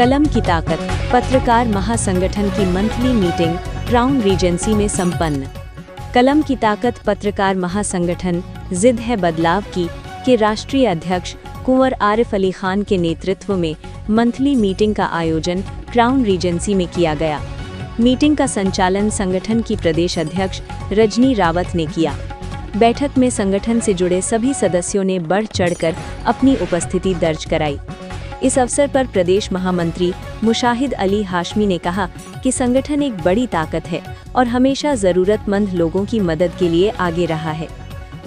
कलम की ताकत पत्रकार महासंगठन की मंथली मीटिंग क्राउन रीजेंसी में संपन्न। कलम की ताकत पत्रकार महासंगठन जिद है बदलाव की के राष्ट्रीय अध्यक्ष कुंवर आरिफ अली खान के नेतृत्व में मंथली मीटिंग का आयोजन क्राउन रीजेंसी में किया गया। मीटिंग का संचालन संगठन की प्रदेश अध्यक्ष रजनी रावत ने किया। बैठक में संगठन से जुड़े सभी सदस्यों ने बढ़ चढ़कर अपनी उपस्थिति दर्ज कराई। इस अवसर पर प्रदेश महामंत्री मुशाहिद अली हाशमी ने कहा कि संगठन एक बड़ी ताकत है और हमेशा ज़रूरतमंद लोगों की मदद के लिए आगे रहा है।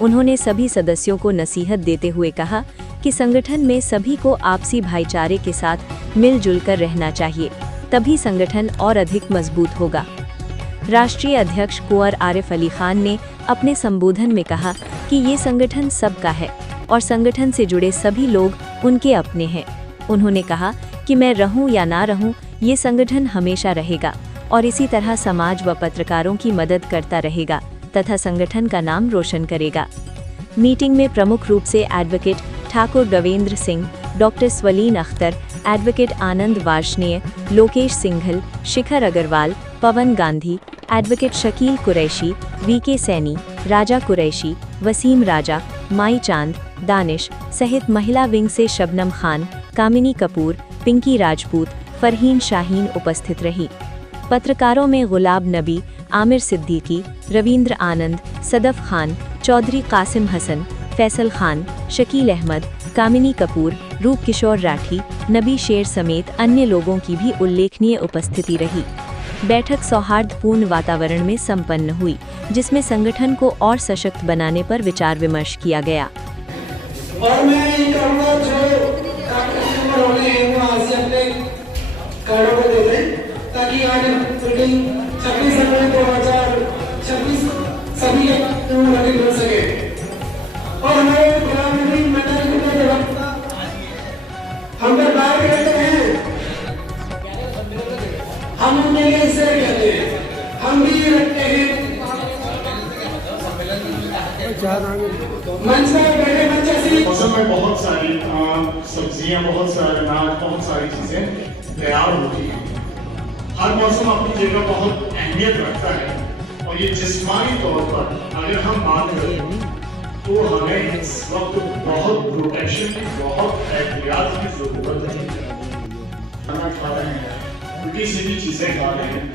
उन्होंने सभी सदस्यों को नसीहत देते हुए कहा कि संगठन में सभी को आपसी भाईचारे के साथ मिलजुल कर रहना चाहिए, तभी संगठन और अधिक मजबूत होगा। राष्ट्रीय अध्यक्ष कुंवर आरिफ अली खान ने अपने संबोधन में कहा कि ये संगठन सबका है और संगठन से जुड़े सभी लोग उनके अपने हैं। उन्होंने कहा कि मैं रहूं या ना रहूं, ये संगठन हमेशा रहेगा और इसी तरह समाज व पत्रकारों की मदद करता रहेगा तथा संगठन का नाम रोशन करेगा। मीटिंग में प्रमुख रूप से advocate Thakur Ravindra Singh, doctor Swaleen Akhtar, advocate Anand Varshney, Lokesh Singhal, Shikhar Agarwal, Pawan Gandhi, advocate Shakeel Qureshi, VK Saini, Raja Qureshi, Waseem Raja, Mai Chand, Danish सहित महिला विंग से शबनम खान, कामिनी कपूर, पिंकी राजपूत, फरहीन शाहीन उपस्थित रही। पत्रकारों में गुलाब नबी, आमिर सिद्दीकी, रविंद्र आनंद, सदफ खान, चौधरी कासिम हसन, फैसल खान, शकील अहमद, कामिनी कपूर, रूप किशोर राठी, नबी शेर समेत अन्य लोगों की भी उल्लेखनीय उपस्थिति रही। बैठक सौहार्दपूर्ण वातावरण में संपन्न हुई, जिसमें संगठन को और सशक्त बनाने पर विचार विमर्श किया गया। और मैं ये कहूँगा जो होने हैं वो आज से अपने कार्डों को दे दें ताकि आज मीटिंग 26 जनवरी 2026 सभी लोग मिल सके। और हमें गुलाम नबी मैदान में हम पर बात करते हैं, हम उनके लिए इसे कहते हैं, हम भी रखते हैं मंच में बैठे मंच ऐसी मौसम में बहुत सारी सब्जियां, बहुत सारे अनाज, बहुत सारी चीजें तैयार होती हैं। हर मौसम अपनी जगह बहुत अहमियत रखता है और ये जिस्मानी तौर पर अगर हम बात करें तो हमें इस वक्त बहुत प्रोटेक्शन की, बहुत एहतियात की जरूरत है। खाना खा रहे हैं, उल्टी सीधी चीजें खा रहे हैं,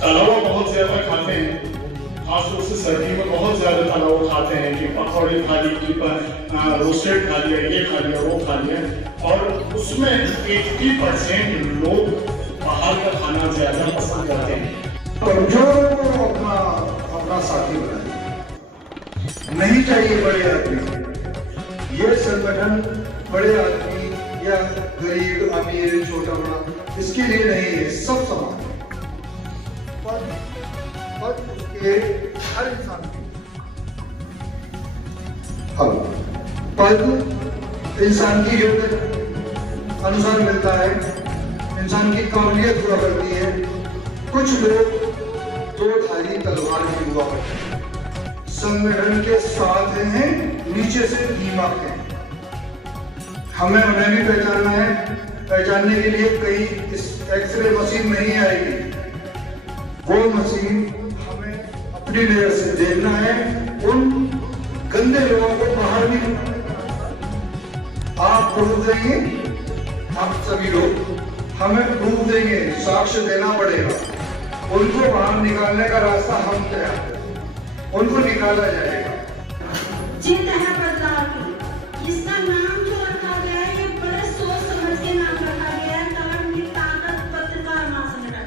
तला हुआ बहुत ज्यादा खाते हैं, खासतौर से सर्दी में बहुत ज्यादा तला हुआ खाते हैं कि पकौड़े खा ली, कि रोस्टेड खा लिया, ये खा लिया, वो खा लिया, और उसमें 80% लोग बाहर का खाना ज्यादा पसंद करते हैं। कमजोर को अपना साथी बनाए, नहीं चाहिए बड़े आदमी। ये संगठन बड़े आदमी या गरीब अमीर छोटा बड़ा इसके लिए नहीं है, सब समान है। और उसके हर इंसान की पद इंसान की योग्यता अनुसार मिलता है, इंसान की काबिलियत पूरा करती है। कुछ लोग दो धारी तलवार की हुआ करते हैं, संगठन के साथ हैं, नीचे से दीमक है। हमें उन्हें भी पहचानना है, पहचानने के लिए कहीं इस एक्सरे मशीन नहीं आएगी, वो मशीन हमें अपनी नजर से देखना है, उन गंदे लोगों को बाहर निकालना है। आप प्रूफ देंगे, आप सभी लोग हमें प्रूफ देंगे, साक्ष्य देना पड़ेगा। उनको बाहर निकालने का रास्ता हम तैयार करें, उनको निकाला जाएगा। जिद है बदलाव की, इसका नाम जो रखा गया है ये बड़े सोच समझ के नाम रखा गया है, कलम की ताकत पत्रकार महासंगठन।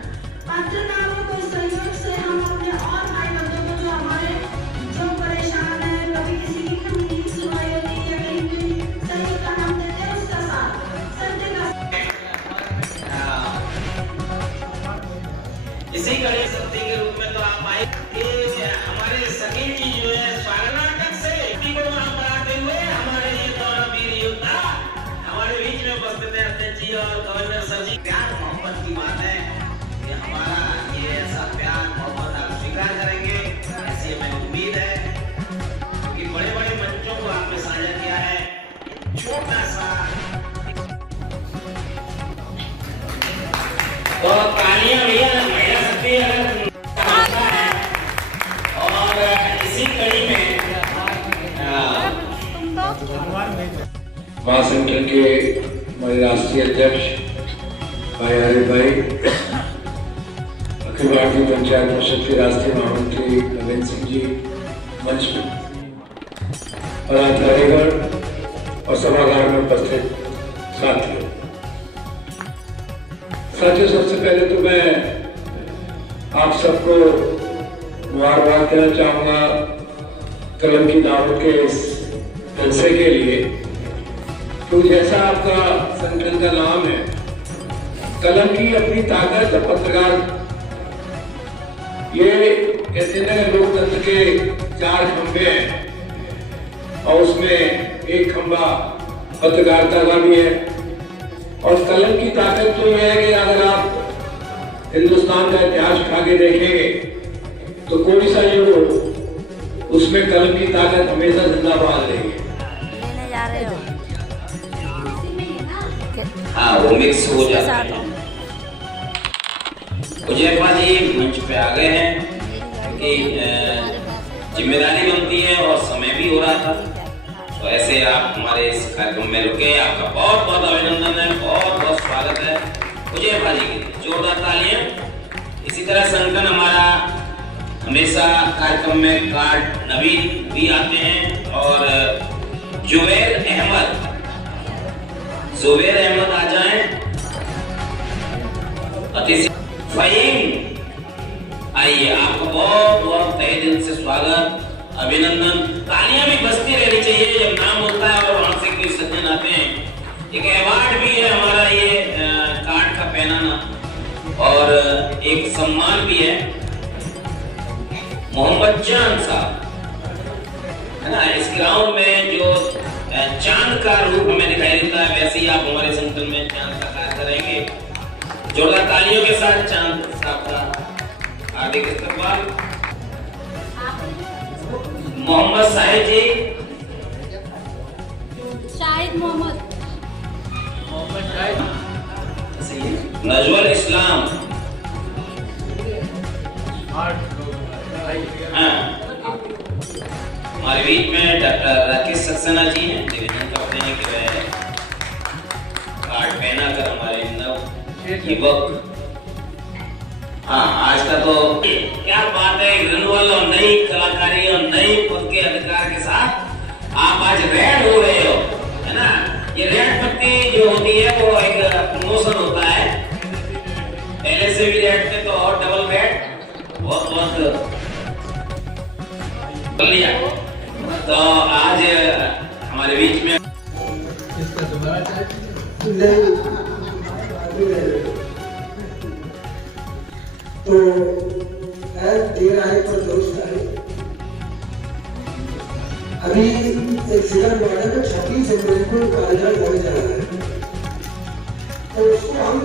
पत्रकारों को सहयोग से हम अपने और भाई बंधुओं को जो हमारे जो परेशान है, कभी किसी की कमी सुनाई होती है या कहीं भी सहयोग का नाम देते हैं, उसका साथ सत्य का इसी कड़े सत्य के रूप में तो आप आए कि हमारे सभी की जो है कर्नाटक से को वहां बनाते हुए हमारे ये दोनों वीर योद्धा हमारे बीच में उपस्थित हैं। अध्यक्ष जी और गवर्नर सर जी, प्यार मोहब्बत की बात है कि हमारा ये ऐसा प्यार मोहब्बत आप स्वीकार करेंगे, ऐसी हमें उम्मीद है, क्योंकि बड़े बड़े मंचों को आपने साझा किया है। छोटा सा तालियां भैया महिला शक्ति और इसी कड़ी में महासंगठन के हमारे राष्ट्रीय अध्यक्ष भाई हरि भाई, अखिल भारतीय पंचायत परिषद के राष्ट्रीय महामंत्री नवीन सिंह जी मंच में, पदाधिकारीगण और सभागार में उपस्थित साथियों, सबसे पहले तो मैं आप सबको मुबारकबाद देना चाहूँगा कलम की दावत के इस जलसे के लिए। तो जैसा आपका संगठन का नाम है, कलम की अपनी ताकत और पत्रकार, ये कहते हैं लोकतंत्र के 4 खंभे हैं और उसमें एक खंभा पत्रकारिता का भी है। और कलम की ताकत तो यह है कि अगर आप हिंदुस्तान का इतिहास उठा के देखेंगे तो कोई सा युग हो, उसमें कलम की ताकत हमेशा जिंदाबाद रहेगी। हाँ, वो मिक्स हो जाता है। उजैफा जी मंच पे आ गए हैं कि जिम्मेदारी बनती है और समय भी हो रहा था, तो ऐसे आप हमारे इस कार्यक्रम में रुके, आपका बहुत बहुत अभिनंदन है, बहुत बहुत स्वागत है। उजैफा जी की जोरदार तालियां। इसी तरह संगठन हमारा हमेशा कार्यक्रम में कार्ड नवीन भी आते हैं और जुबैर अहमद आ जाएं। फहीम आइए, आपको बहुत बहुत तहे दिल से स्वागत, अभिनंदन। तालियां भी बजती रहनी चाहिए जब नाम होता है और वहां से कोई सज्जन आते हैं। एक अवार्ड भी है हमारा ये कार्ड का पहनाना और एक सम्मान भी है। मोहम्मद चांद साहब है ना, इस ग्राउंड में जो चांद का रूप हमें दिखाई देता है, वैसे ही आप हमारे संगठन में चांद का कार्य करेंगे। जोरदार तालियों के साथ चांद साहब का हार्दिक इस्तकबाल। मोहम्मद साहिद जी, शाहिद मोहम्मद, नजवल इस्लाम, हमारे बीच में डॉक्टर राकेश सक्सेना जी हैं, निवेदन करते हैं कि वह कार्ड पहना कर हमारे नव युवक। हाँ, आज का तो क्या बात है, रिन्यूअल और नई कलाकारी और नई पद के अधिकार के साथ आप आज रेड हो रहे हो, है ना। ये रेड पत्ती जो होती है वो एक प्रमोशन होता है, पहले से भी रेड थे तो और डबल रेड, बहुत बहुत लिया। तो आज हमारे बीच में तो देर आए पर दुरुस्त आए। अभी एक जिला नोएडा में 26 जनवरी को कार्यक्रम होने जा रहा है, तो उसको हम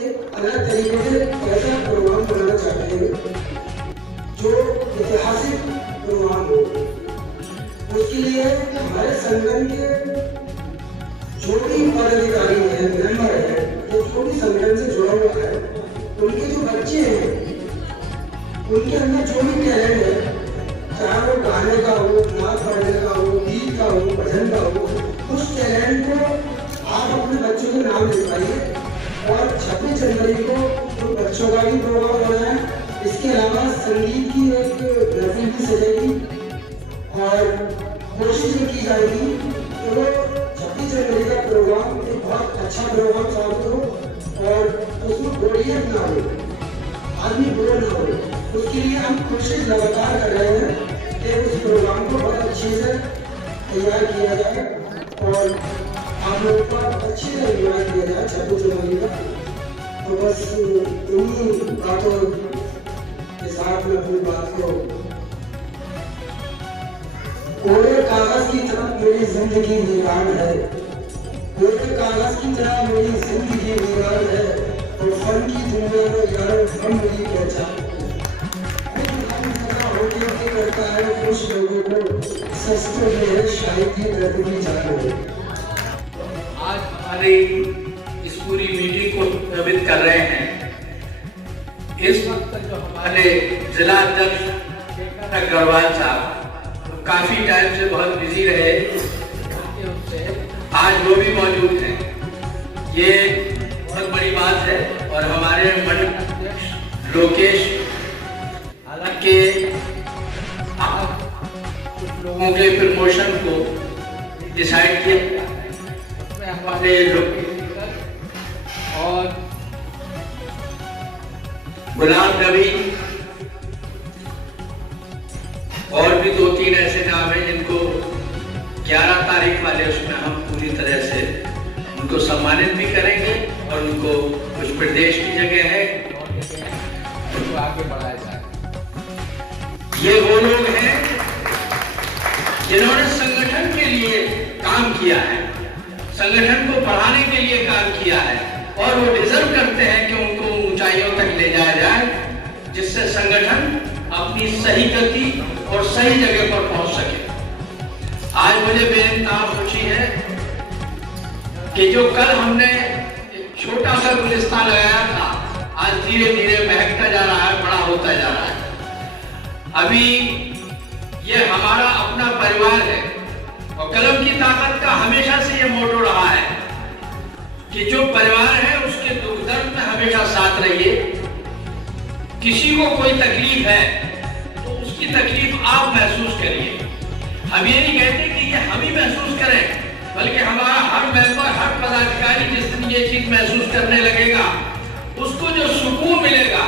एक अलग तरीके से ऐसा प्रोग्राम बनाना चाहते हैं जो ऐतिहासिक प्रोग्राम हो। उसके लिए हमारे संगठन के जो भी पदाधिकारी है, मेंबर है, जो भी संगठन से जुड़ा हुआ है, उनके जो बच्चे हैं, उनके अंदर जो भी टैलेंट है, चाहे वो गाने का हो, नाच पढ़ने का हो, गीत का हो, भजन का हो, उस टैलेंट को आप अपने बच्चों के नाम लिखवाइए और 26 जनवरी को उन बच्चों का भी प्रोग्राम होना है। इसके अलावा संगीत की एक महफिल भी सजेगी और कोशिश ये की जाएगी कि वो 26 जनवरी का प्रोग्राम एक बहुत अच्छा प्रोग्राम साबित हो और उसमें बोरियत ना हो, आदमी बोर ना हो। उसके लिए हम कोशिश लगातार कर रहे हैं कि उस प्रोग्राम को बहुत अच्छे से तैयार किया जाए और आप लोगों का अच्छी तरह तैयार किया जाए 26 जनवरी का। तो बस इन्हीं बातों के साथ में अपनी बात को, कोरे कागज की तरह मेरी जिंदगी वीरान है, कोरे कागज की तरह मेरी जिंदगी वीरान है और फन की दुनिया में यार हम मेरी पहचान करता है। कुछ लोगों को सस्ते में शायद ही रखनी चाहिए। आज हमारी इस पूरी मीटिंग को प्रभावित कर रहे हैं इस वक्त जो हमारे जिला अध्यक्ष अग्रवाल साहब काफी टाइम से बहुत बिजी रहे, आज वो भी मौजूद हैं, ये बहुत बड़ी बात है। और हमारे मंडल अध्यक्ष लोकेश, हालांकि कुछ लोगों के प्रमोशन को डिसाइड किया उसमें हमारे लोग और गुलाम नबी और भी 2-3 ऐसे नाम हैं जिनको 11 तारीख वाले उसमें हम पूरी तरह से उनको सम्मानित भी करेंगे और उनको कुछ प्रदेश की जगह है उनको आगे बढ़ाया जाए। ये वो लोग हैं जिन्होंने संगठन के लिए काम किया है, संगठन को बढ़ाने के लिए काम किया है और वो डिजर्व करते हैं कि उनको ऊंचाइयों तक ले जाया जाए, जिससे संगठन अपनी सही गति और सही जगह पर पहुंच सके। आज मुझे बेइंतहा खुशी है कि जो कल हमने एक छोटा सा गुलिस्तान लगाया था, आज धीरे धीरे महकता जा रहा है, बड़ा होता जा रहा है। अभी ये हमारा अपना परिवार है और कलम की ताकत का हमेशा से ये मोटो रहा है कि जो परिवार है उसके दुख दर्द में हमेशा साथ रहिए। किसी को कोई तकलीफ है तो उसकी तकलीफ आप महसूस करिए। हम ये नहीं कहते कि ये हम ही महसूस करें, बल्कि हमारा हर मेंबर, हर पदाधिकारी जिस दिन ये चीज महसूस करने लगेगा, उसको जो सुकून मिलेगा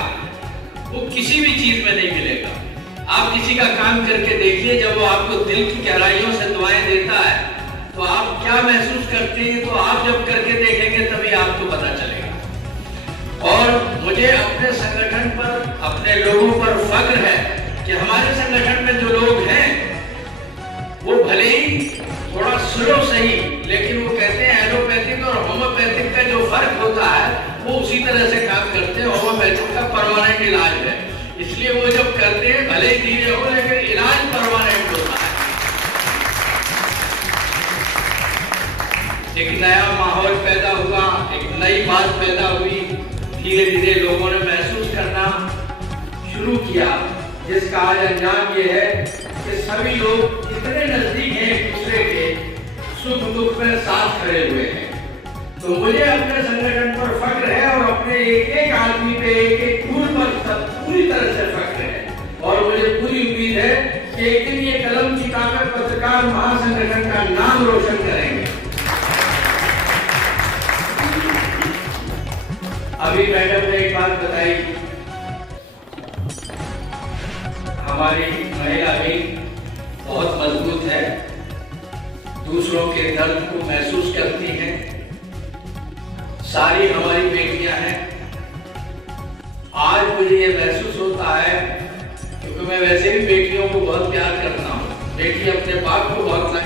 वो किसी भी चीज में नहीं मिलेगा। आप किसी का काम करके देखिए, जब वो आपको दिल की गहराइयों से दुआएं देता है तो आप क्या महसूस करते हैं, तो आप जब करके देखेंगे तभी आपको पता चलेगा। और मुझे अपने संगठन पर, अपने लोगों पर फख्र है कि हमारे संगठन में जो लोग हैं वो भले ही थोड़ा स्लो सही, लेकिन वो कहते हैं एलोपैथिक और होम्योपैथिक का जो फर्क होता है वो उसी तरह से काम करते हैं। होम्योपैथिक का परमानेंट इलाज है, इसलिए वो जब करते हैं भले ही धीरे हो लेकिन इलाज परमानेंट होता है। एक नया माहौल पैदा हुआ, एक नई बात पैदा हुई, धीरे धीरे लोगों ने महसूस करना शुरू किया, जिसका आज अंजाम ये है कि सभी लोग इतने नजदीक हैं एक दूसरे के, सुख दुख में साथ खड़े हुए हैं। तो मुझे अपने संगठन पर फख्र है और अपने एक एक आदमी पे, एक एक फूल पर पूरी तरह से फख्र है। और मुझे पूरी उम्मीद है कि एक दिन ये कलम की ताकत पत्रकार महासंगठन का नाम रोशन करेंगे। अभी मैडम ने एक बात बताई, हमारी महिला भी बहुत मजबूत है, दूसरों के दर्द को महसूस करती हैं, सारी हमारी बेटियां हैं। आज मुझे ये महसूस होता है, क्योंकि मैं वैसे भी बेटियों को बहुत प्यार करता हूँ, बेटी अपने बाप को बहुत